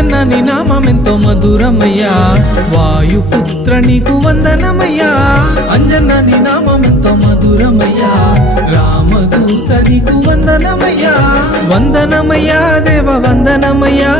అంజన్న నీ నామమెంతో మధురమయ్యా వాయుపుత్ర నీకు వందనమయ్యా అంజన్న నీ నామమెంతో మధురమయ్యా రామదూత నీకు వందనమయ్యా వందనమయ్యా దేవ వందనమయ్యా